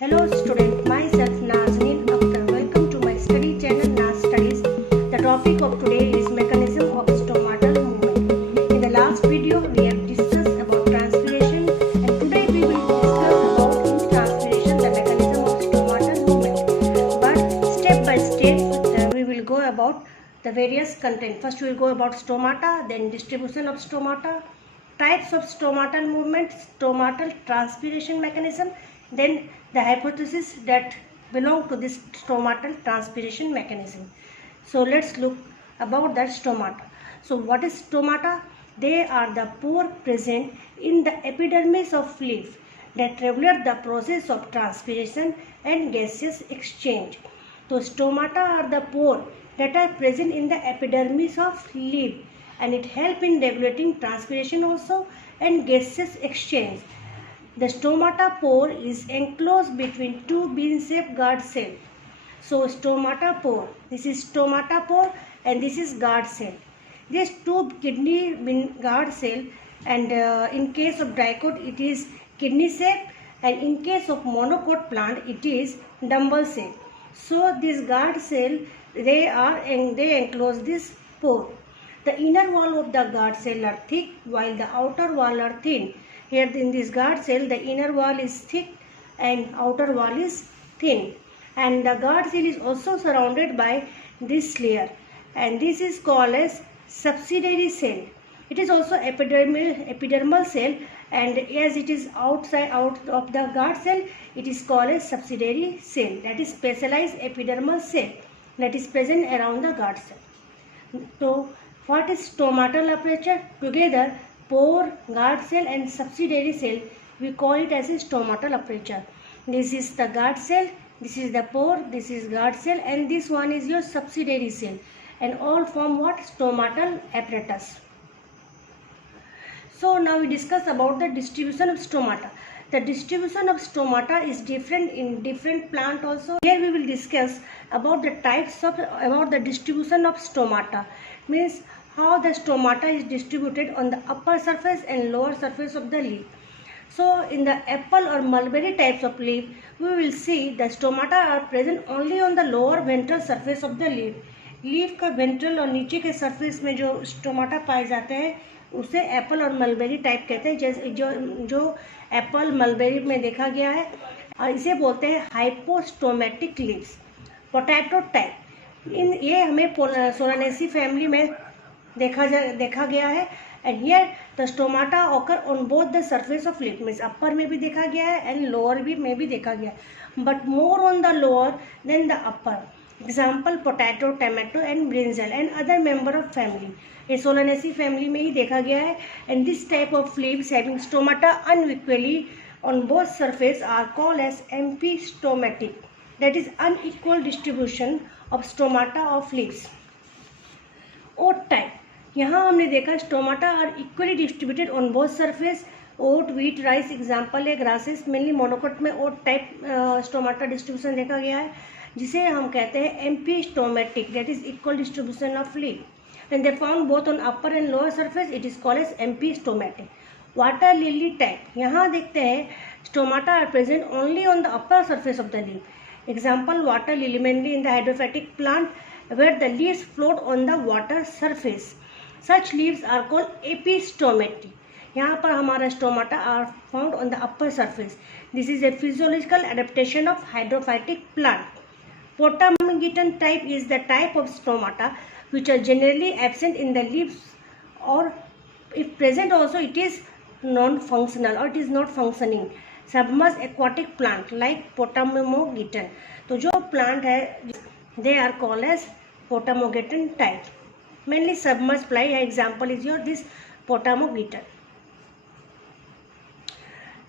Hello student, myself Nazneen Akhtar. Welcome to my study channel Naz Studies. The topic of today is mechanism of stomatal movement. In the last video we have discussed about transpiration and today we will discuss about in transpiration the mechanism of stomatal movement. But step by step we will go about the various content. First we will go about stomata, then distribution of stomata, types of stomatal movement, stomatal transpiration mechanism, then the hypothesis that belong to this stomatal transpiration mechanism. So let's look about that stomata. So what is stomata? They are the pore present in the epidermis of leaf that regulate the process of transpiration and gaseous exchange. So stomata are the pore that are present in the epidermis of leaf and it help in regulating transpiration also and gaseous exchange. The stomata pore is enclosed between two bean-shaped guard cell. So stomata pore, this is stomata pore and this is guard cell. These two kidney guard cell and in case of dicot it is kidney shape and in case of monocot plant it is dumbbell shape. So this guard cell they enclose this pore. The inner wall of the guard cell are thick while the outer wall are thin. Here in this guard cell the inner wall is thick and outer wall is thin. And the guard cell is also surrounded by this layer and this is called as subsidiary cell. It is also epidermal cell and as it is out of the guard cell it is called as subsidiary cell, that is specialized epidermal cell that is present around the guard cell. So what is stomatal aperture? Together pore, guard cell and subsidiary cell we call it as a stomatal aperture. This is the guard cell, this is the pore, this is guard cell and this one is your subsidiary cell and all form what? Stomatal apparatus. So now we discuss about the distribution of stomata. The distribution of stomata is different in different plant also. Here we will discuss about the types of about the distribution of stomata, means how the stomata is distributed on the upper surface and lower surface of the leaf. So in the apple or mulberry types of leaf we will see the stomata are present only on the lower ventral surface of the leaf. Leaf का ventral और नीचे के surface में जो stomata पाए जाते हैं उसे एप्पल और मलबेरी टाइप कहते हैं, जैसे जो एप्पल मलबेरी में देखा गया है और इसे बोलते हैं hypostomatic leaves. Potato type in ये हमें सोलानेसी फैमिली में देखा गया है and here the stomata occur on both the surface of leaf, means अपर में भी देखा गया है एंड लोअर भी में भी देखा गया है but more on the lower than the upper. Example potato, tomato and brinjal and other member of family. ये सोलानेसी फैमिली में ही देखा गया है and this type of leaves having stomata unequally on both surface are called as amphistomatic, that is unequal distribution of stomata of leaves. Oat type, यहाँ हमने देखा stomata are equally distributed on both surface. Oat, wheat, rice example है. Grasses mainly monocot में ओट type stomata distribution देखा गया है जिसे हम कहते हैं एम्फीस्टोमेटिक, that is equal distribution of leaf. When they found both on upper and lower surface it is called as amphistomatic. Water lily type, यहाँ देखते हैं stomata are present only on the upper surface of the leaf. Example water lily mainly in the hydrophytic plant where the leaves float on the water surface. Such leaves are called epistomatic. यहाँ पर हमारा stomata are found on the upper surface. This is a physiological adaptation of hydrophytic plant. Potamogeton type is the type of stomata which are generally absent in the leaves or if present also it is non-functional or it is not functioning. Submerged aquatic plant like Potamogeton, तो जो plant है they are called as Potamogeton type. Mainly submerged plant. Example is your this Potamogeton.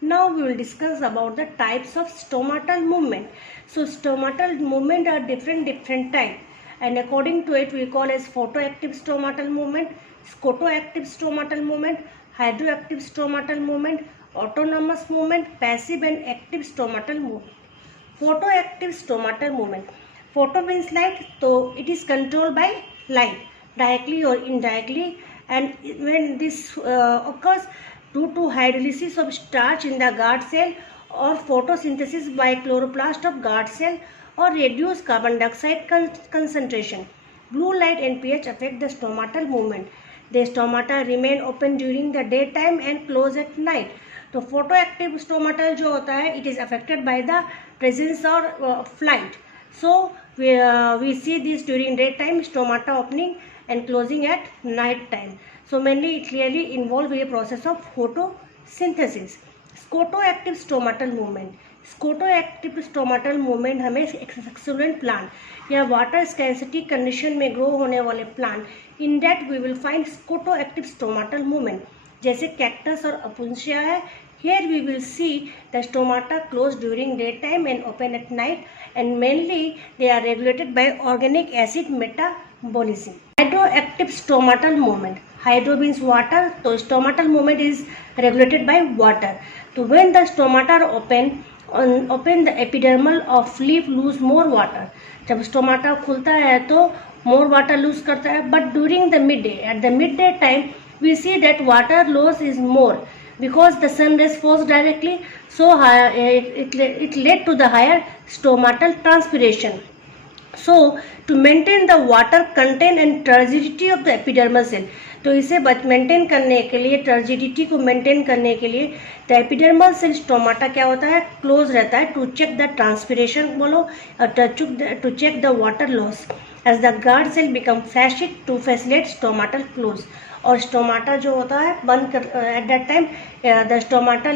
Now we will discuss about the types of stomatal movement. So stomatal movement are different type and according to it we call as photoactive stomatal movement, scotoactive stomatal movement, hydroactive stomatal movement, autonomous movement, passive and active stomatal movement. Photoactive stomatal movement. Photo means light, so it is controlled by light directly or indirectly and when this occurs due to hydrolysis of starch in the guard cell or photosynthesis by chloroplast of guard cell or reduce carbon dioxide concentration. Blue light and pH affect the stomatal movement. The stomata remain open during the daytime and close at night. तो photoactive stomatal जो होता है, it is affected by the presence of light. So we see this during daytime, stomata opening and closing at night time. So mainly it clearly involves a process of photosynthesis. Scotoactive stomatal movement. Scotoactive stomatal movement हमें succulent plant या water scarcity condition में grow होने वाले plant, in that we will find scotoactive stomatal movement, जैसे cactus और Opuntia है. Here we will see the stomata close during daytime and open at night, and mainly they are regulated by organic acid metabolism. Hydroactive stomatal movement. Hydro means water, so stomatal movement is regulated by water. So when the stomata are open the epidermal of leaf lose more water. जब stomata खुलता है तो more water lose करता है, but during the midday, at the midday time we see that water loss is more because the sun rays falls directly, so it led to the higher stomatal transpiration. So to maintain the water content and turgidity of the epidermal cell, तो इसे maintain करने के लिए, turgidity को maintain करने के लिए the epidermal cell stomata क्या होता है, क्लोज रहता है टू चेक द ट्रांसपिरेशन बोलो to check the water loss as the guard cell become flaccid to facilitate stomatal close. और स्टोमाटा जो होता है बंद कर at that time the stomata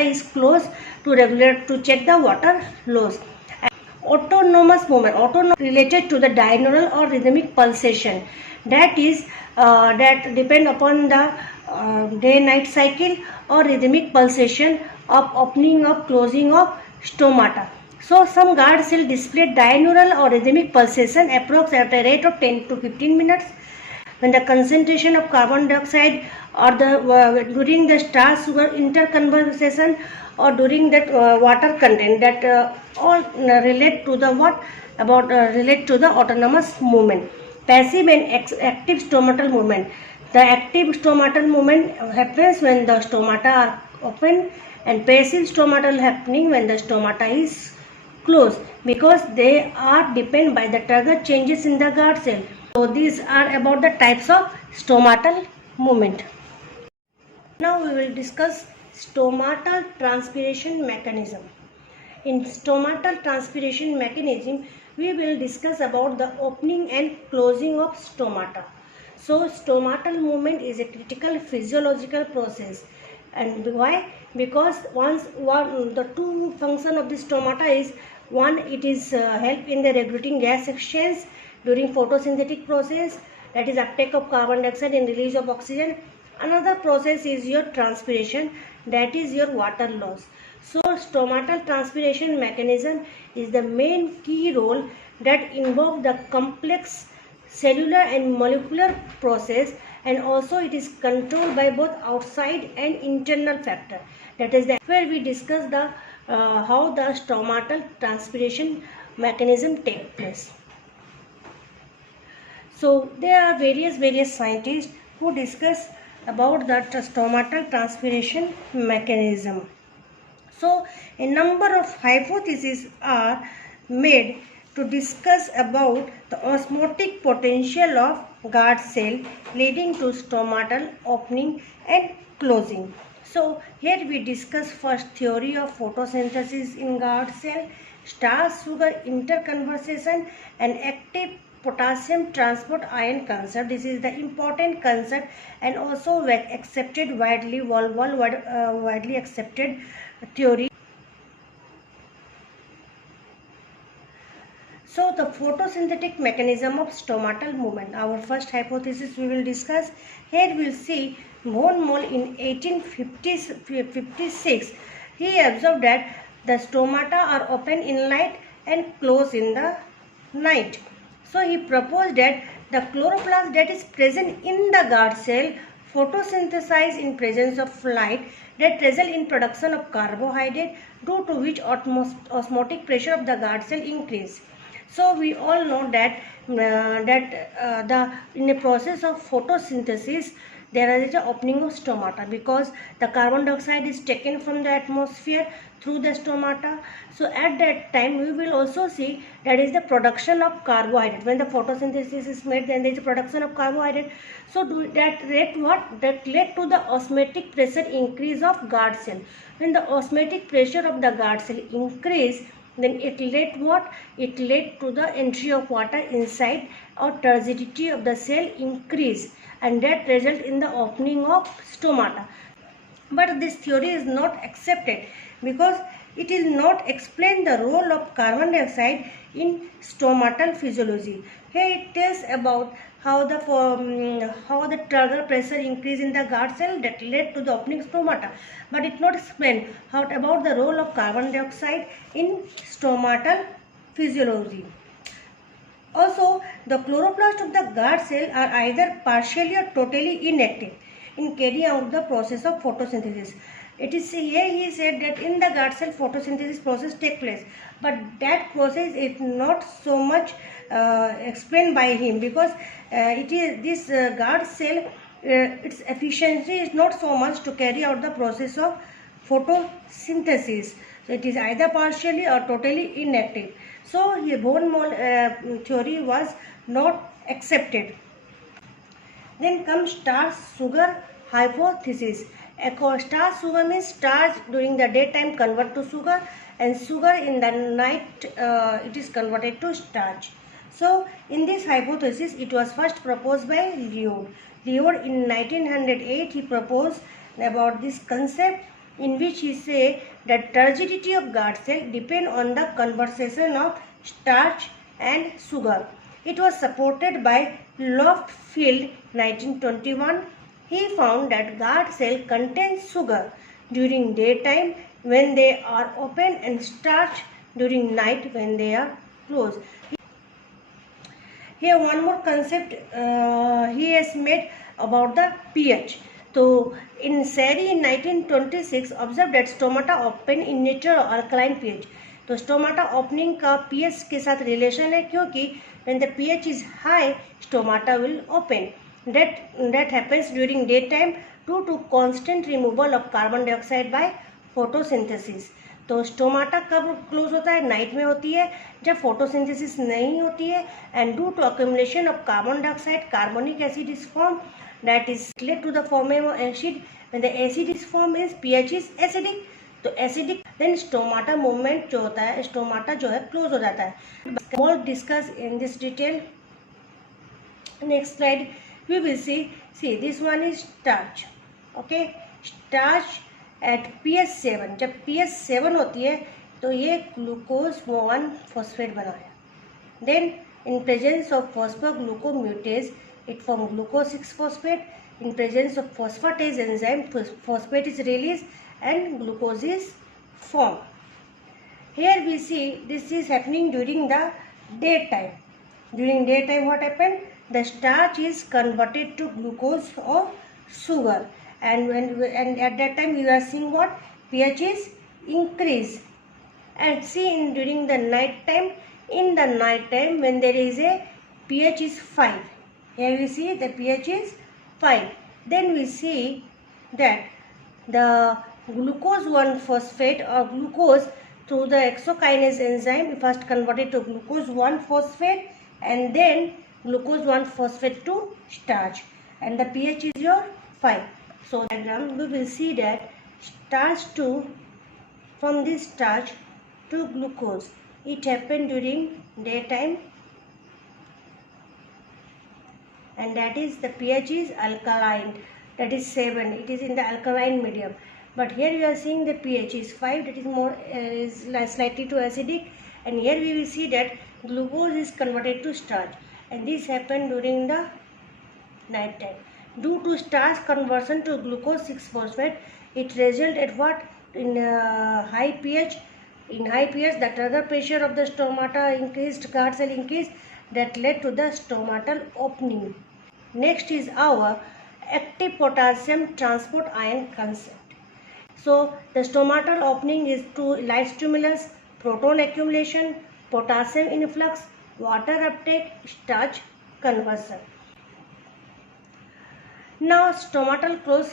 is close to regulate to check the water loss. Autonomous movement, autonomous related to the diurnal or rhythmic pulsation, that is that depend upon the day-night cycle or rhythmic pulsation of opening of closing of stomata. So some guard cell display diurnal or rhythmic pulsation approx at a rate of 10 to 15 minutes. When the concentration of carbon dioxide or the during the star sugar interconversation or during that water content, that all relate to the relate to the autonomous movement. Passive and active stomatal movement. The active stomatal movement happens when the stomata are open, and passive stomatal happening when the stomata is closed, because they are depend by the turgid changes in the guard cell. So these are about the types of stomatal movement. Now we will discuss stomatal transpiration mechanism. In stomatal transpiration mechanism, we will discuss about the opening and closing of stomata. So stomatal movement is a critical physiological process. And why? Because the two function of the stomata is, one, it is help in the regulating gas exchange during photosynthetic process, that is uptake of carbon dioxide and release of oxygen. Another process is your transpiration, that is your water loss. So stomatal transpiration mechanism is the main key role that involve the complex cellular and molecular process, and also it is controlled by both outside and internal factor. That is where we discuss the how the stomatal transpiration mechanism take place. So there are various scientists who discuss about the stomatal transpiration mechanism. So a number of hypotheses are made to discuss about the osmotic potential of guard cell leading to stomatal opening and closing. So here we discuss first theory of photosynthesis in guard cell, star-sugar interconversation, and active potassium transport ion concept. This is the important concept and also accepted widely accepted theory. So the photosynthetic mechanism of stomatal movement, our first hypothesis we will discuss. Here we will see von Moll in 1856, he observed that the stomata are open in light and close in the night. So he proposed that the chloroplast that is present in the guard cell photosynthesize in presence of light, that result in production of carbohydrate, due to which osmotic pressure of the guard cell increase. So we all know that in the process of photosynthesis, there is a opening of stomata, because the carbon dioxide is taken from the atmosphere through the stomata. So at that time we will also see that is the production of carbohydrate. When the photosynthesis is made, then there is a production of carbohydrate. So that led to the osmotic pressure increase of guard cell. When the osmotic pressure of the guard cell increase, then it led what? It led to the entry of water inside, or turgidity of the cell increase, and that result in the opening of stomata. But this theory is not accepted because it is not explain the role of carbon dioxide in stomatal physiology. Here it tells about how the turgor pressure increase in the guard cell that led to the opening stomata, but it not explain how about the role of carbon dioxide in stomatal physiology. Also, the chloroplast of the guard cell are either partially or totally inactive in carrying out the process of photosynthesis. It is here he said that in the guard cell photosynthesis process take place, but that process is not so much explained by him, because it is this guard cell its efficiency is not so much to carry out the process of photosynthesis. So it is either partially or totally inactive. So the von mole theory was not accepted. Then comes starch sugar hypothesis. Starch sugar means starch during the daytime convert to sugar, and sugar in the night it is converted to starch. So in this hypothesis it was first proposed by Liord. Liord in 1908 he proposed about this concept, in which he say that turgidity of guard cell depend on the conversion of starch and sugar. It was supported by Loftfield 1921. He found that guard cell contains sugar during daytime when they are open and starch during night when they are closed. Here one more concept he has made about the pH. So in Seri in 1926 observed that stomata open in nature alkaline pH. तो stomata opening का pH के साथ relation है, क्योंकि when the pH is high stomata will open. That happens during daytime due to constant removal of carbon dioxide by photosynthesis. तो stomata कब close होता है? नाइट में होती है जब फोटोसिंथेसिस नहीं होती है, and due to accumulation of carbon dioxide carbonic acid is form that is led to the formation of acid. When the acid is formed means pH is acidic, तो एसिडिक देन स्टोमाटा मूवमेंट जो होता है, stomata जो है close हो जाता है. More discuss in this detail. Next slide we will see this one is starch. Okay, starch at pH 7. जब pH 7 होती है तो ये ग्लूकोज 1 फॉस्फेट बनाया. Then in presence of phosphoglucomutase it forms glucose 6 phosphate. In presence of phosphatase enzyme, phosphate is released and glucose is formed. Here we see this is happening during the daytime. During daytime what happened? The starch is converted to glucose or sugar, and at that time we are seeing what? pH is increased. And see during the night time, in the night time when there is a pH is 5. Here we see the pH is 5. Then we see that the glucose 1 phosphate or glucose through the hexokinase enzyme first converted to glucose 1 phosphate and then glucose 1 phosphate to starch, and the pH is your 5. So diagram we will see that starch to, from this starch to glucose, it happened during daytime, and that is the pH is alkaline, that is 7. It is in the alkaline medium. But here you are seeing the pH is 5, that is more is slightly to acidic, and here we will see that glucose is converted to starch, and this happened during the night time. Due to starch conversion to glucose 6 phosphate, it resulted at what? In high pH. In high pH, the turgor pressure of the stomata increased, guard cell increased, that led to the stomatal opening. Next is our active potassium transport ion concept. So the stomatal opening is to light stimulus, proton accumulation, potassium influx, water uptake, starch conversion. Now stomatal close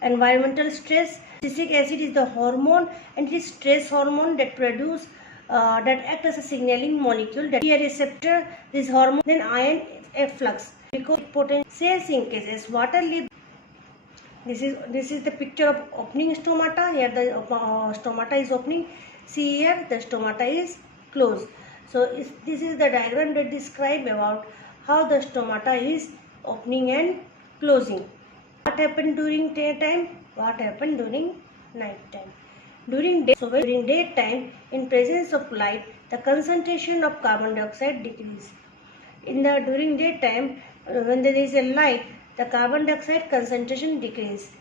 environmental stress. Citric acid is the hormone and it is stress hormone that produce that act as a signaling molecule that a receptor this hormone then ion efflux because potential cells increases water leave. This is the picture of opening stomata. Here the stomata is opening. See here the stomata is closed. So this is the diagram that describe about how the stomata is opening and closing. What happened during daytime? What happened during night time? During daytime, in presence of light, the concentration of carbon dioxide decrease. During daytime, when there is a light, the carbon dioxide concentration decrease,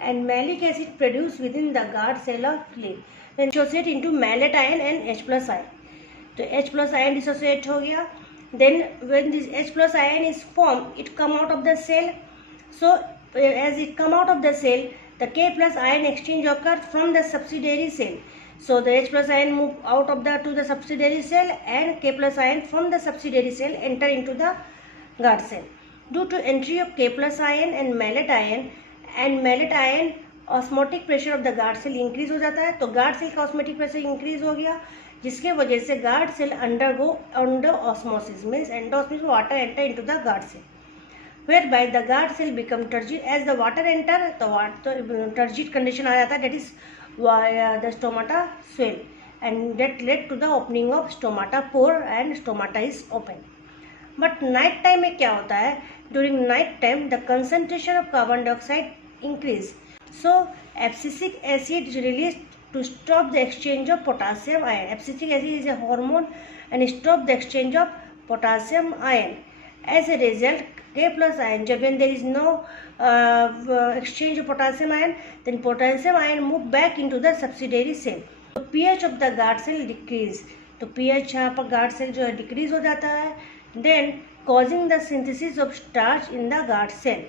and malic acid produced within the guard cell of leaf. Then dissociate into malate ion and H plus ion. So H plus ion dissociate हो गया. Then when this H plus ion is formed, it come out of the cell. So as it come out of the cell, the K plus ion exchange occur from the subsidiary cell. So the H plus ion move out of to the subsidiary cell, and K plus ion from the subsidiary cell enter into the guard cell. Due to entry of K plus ion and malate ion osmotic pressure of the guard cell increase हो जाता है. तो guard cell का osmotic pressure increase हो गया, जिसके वजह से guard cell under osmosis means endosmosis water enter into the guard cell, whereby the guard cell become turgid. As the water enter, तो turgid condition आ जाता है, that is why the stomata swell, and that led to the opening of stomata pore and stomata is open. But night time में क्या होता है? During night time the concentration of carbon dioxide increase, so abscisic acid is released to stop the exchange of potassium ion. Abscisic acid is a hormone and stop the exchange of potassium ion. As a result, K plus ion, when there is no exchange of potassium ion, then potassium ion move back into the subsidiary cell. तो pH of the guard cell decrease, तो pH यहाँ पर guard cell जो है decrease हो जाता है, then causing the synthesis of starch in the guard cell.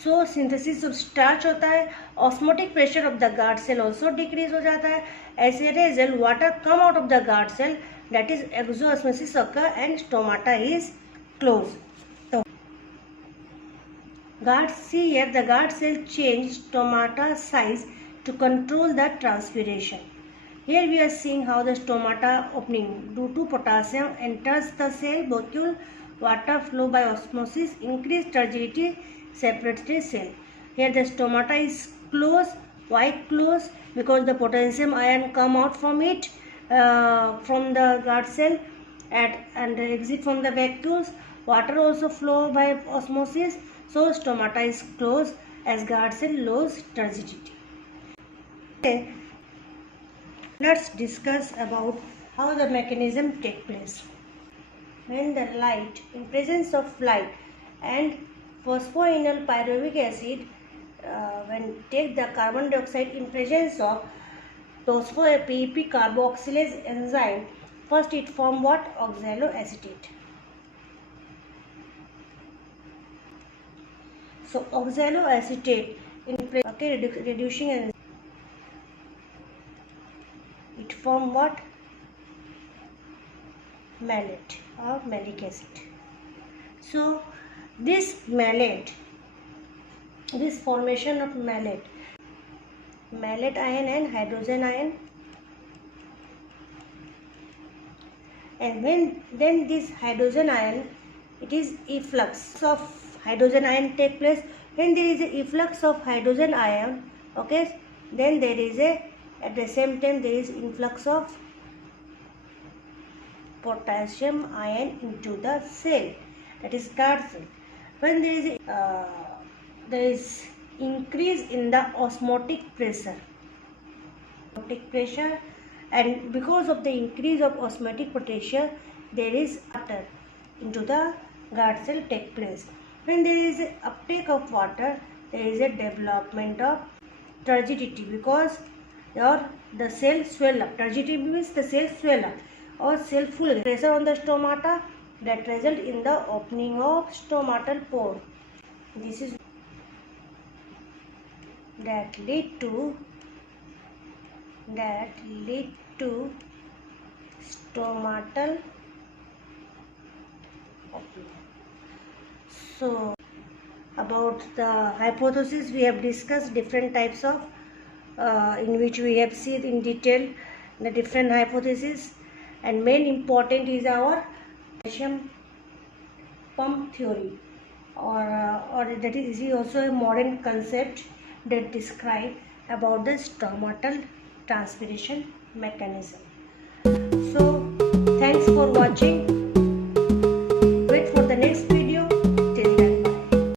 So synthesis of starch होता है, osmotic pressure of the guard cell also decrease हो जाता है. As a result, water come out of the guard cell, that is exoosmosis occur and stomata is closed. So see here the guard cell change stomata size to control the transpiration. Here we are seeing how the stomata opening due to potassium enters the cell vacuole, water flow by osmosis, increase turgidity, separates the cell. Here the stomata is closed. Why closed? Because the potassium ion come out from it, from the guard cell and exit from the vacuoles. Water also flow by osmosis, so stomata is closed as guard cell loses turgidity. Okay. Let's discuss about how the mechanism take place. When the light, in presence of light and phosphoenol pyruvic acid, when take the carbon dioxide in presence of PEP carboxylase enzyme, first it form what? Oxaloacetate. So oxaloacetate in reducing enzyme, it form what? Malate or malic acid. So this malate, this formation of malate ion and hydrogen ion, and then this hydrogen ion, it is efflux of hydrogen ion take place. When there is a efflux of hydrogen ion, okay, then there is at the same time there is influx of potassium ion into the cell, that is guard cell. When there is increase in the osmotic pressure, and because of the increase of osmotic pressure, there is water into the guard cell take place. When there is uptake of water, there is a development of turgidity because the cell swell up. Turgidity means the cell swell up or cell full. Pressure on the stomata that result in the opening of stomatal pore. This is that lead to stomatal opening. So About the hypothesis, we have discussed different types of in which we have seen in detail the different hypotheses, and main important is our calcium pump theory, or that is also a modern concept that describe about the stomatal transpiration mechanism.